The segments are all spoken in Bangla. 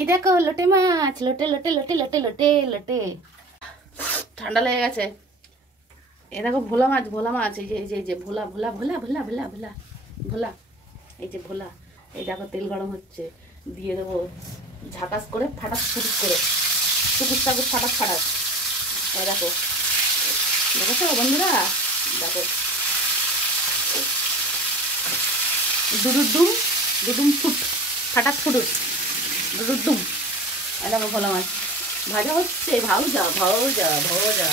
এই দেখো লোটে মাছ, লোটে লোটে লোটে লোটে লোটে লোটে। ঠান্ডা লেগে গেছে। এই দেখো ভোলা মাছ, ভোলা মাছ, এই যে এই যে ভোলা ভোলা ভোলা ভোলা ভোলা ভোলা ভোলা, এই যে ভোলা। এই দেখো তেল গরম হচ্ছে, দিয়ে দেবো ঝাঁকাস করে ফাটাস ফুটুস করে, টুকুস টাকুস ফাটাস ফাটাস। এই দেখো, দেখেছো বন্ধুরা, দেখো ডুডুডুম ডুডুম ফুট ফাটাস ফুটুস ডুডুডুম। এই দেখো ভোলা মাছ ভাজা হচ্ছে, ভাউজা ভাউজা ভাউজা।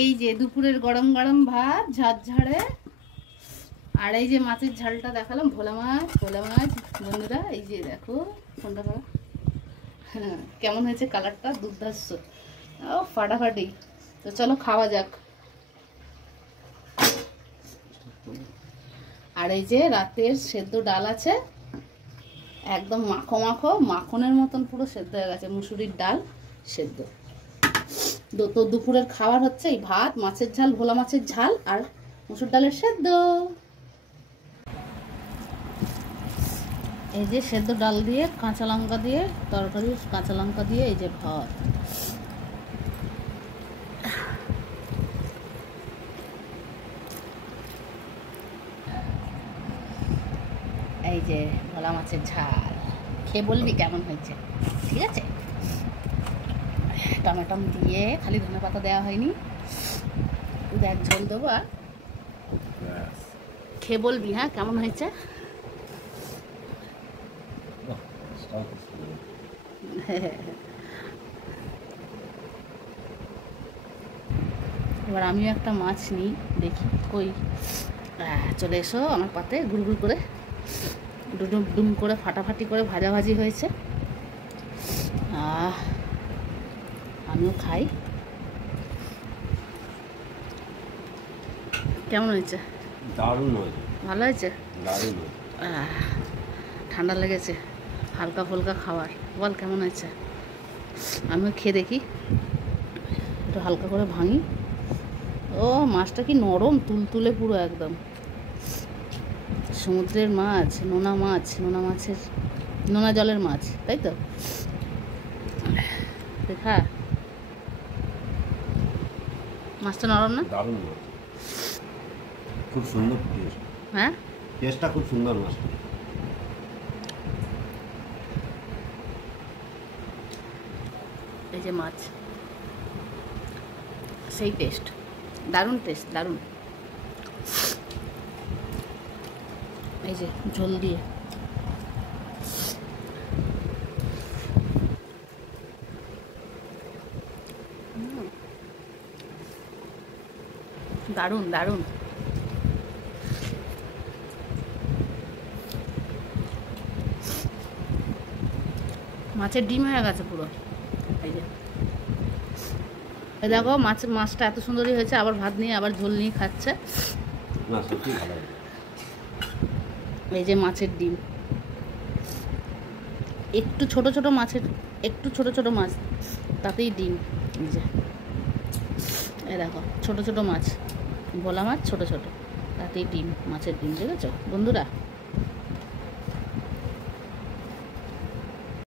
এই যে দুপুরের গরম গরম ভাত ঝাড়ঝাড়ে, আর এই যে মাছের ঝালটা দেখালাম, ভোলা মাছ ভোলা মাছ। বন্ধুরা এই যে দেখো কোনটা করো, হ্যাঁ কেমন হয়েছে কালারটা, দুর্ধর্ষ, ও ফাটাফাটি। তো চলো খাওয়া যাক। আর এই যে রাতের সেদ্ধ ডাল আছে, একদম মাখো মাখো, মাখনের মতন পুরো সেদ্ধ হয়ে গেছে, মুসুরির ডাল সেদ্ধ। তো দুপুরের খাবার হচ্ছে এই ভাত, মাছের ঝাল, ভোলা মাছের ঝাল আর মুসুর ডালের সেদ্ধ। এই যে সেদ্ধ ডাল দিয়ে কাঁচা লঙ্কা দিয়ে তরকারি, কাঁচা লঙ্কা দিয়ে এই যে ভাত। এই যে ভোলা মাছের ঝাল, খেয়ে বলবি কেমন হয়েছে, ঠিক আছে? টমেটম দিয়ে, খালি ধনে পাতা দেওয়া হয়নি, দেখ ঝোল দেবো, আর খেয়ে বলবি হ্যাঁ কেমন হয়েছে। এবার আমিও একটা মাছ নিই, দেখি কই। চলে এসো আমার পাতে, গুড়গুড় করে ডুডুম ডুম করে ফাটাফাটি করে ভাজাভাজি হয়েছে। আমিও খাই। কেমন হয়েছে? দারুণ হয়েছে, ভালো হয়েছে, দারুণ। ঠান্ডা লেগেছে, হালকা ফুলকা খাবার, বল কেমন হয়েছে? আমিও খেয়ে দেখি, একটু হালকা করে ভাঙি। ও মাছটা কি নরম, তুলতুলে পুরো একদম, সমুদ্রের মাছ, নোনা মাছ, নোনা মাছের, নোনা জলের মাছ, তাই তো? দেখা মাছটা নরম না? দারুণ মাছ, খুব সুন্দর টেস্ট। হ্যাঁ টেস্টটা খুব সুন্দর মাছ। এই যে মাছ, সেই টেস্ট, দারুণ টেস্ট, দারুণ। এই যে ঝোল দিয়ে, দারুণ দারুণ। মাছের ডিম হয়ে গেছে পুরো। এই যে দেখো মাছটা এত সুন্দরই হয়েছে, আবার ভাত নিয়ে আবার ঝোল নিয়ে খাচ্ছে। না সত্যি ভালো। এই যে মাছের ডিম, একটু ছোট ছোট মাছের, একটু ছোট ছোট মাছ, তাতেই ডিম। এই যে এই দেখো ছোট ছোট মাছ, ভোলা মাছ ছোট ছোট, তাতেই ডিম, মাছের ডিম, দেখেছো বন্ধুরা?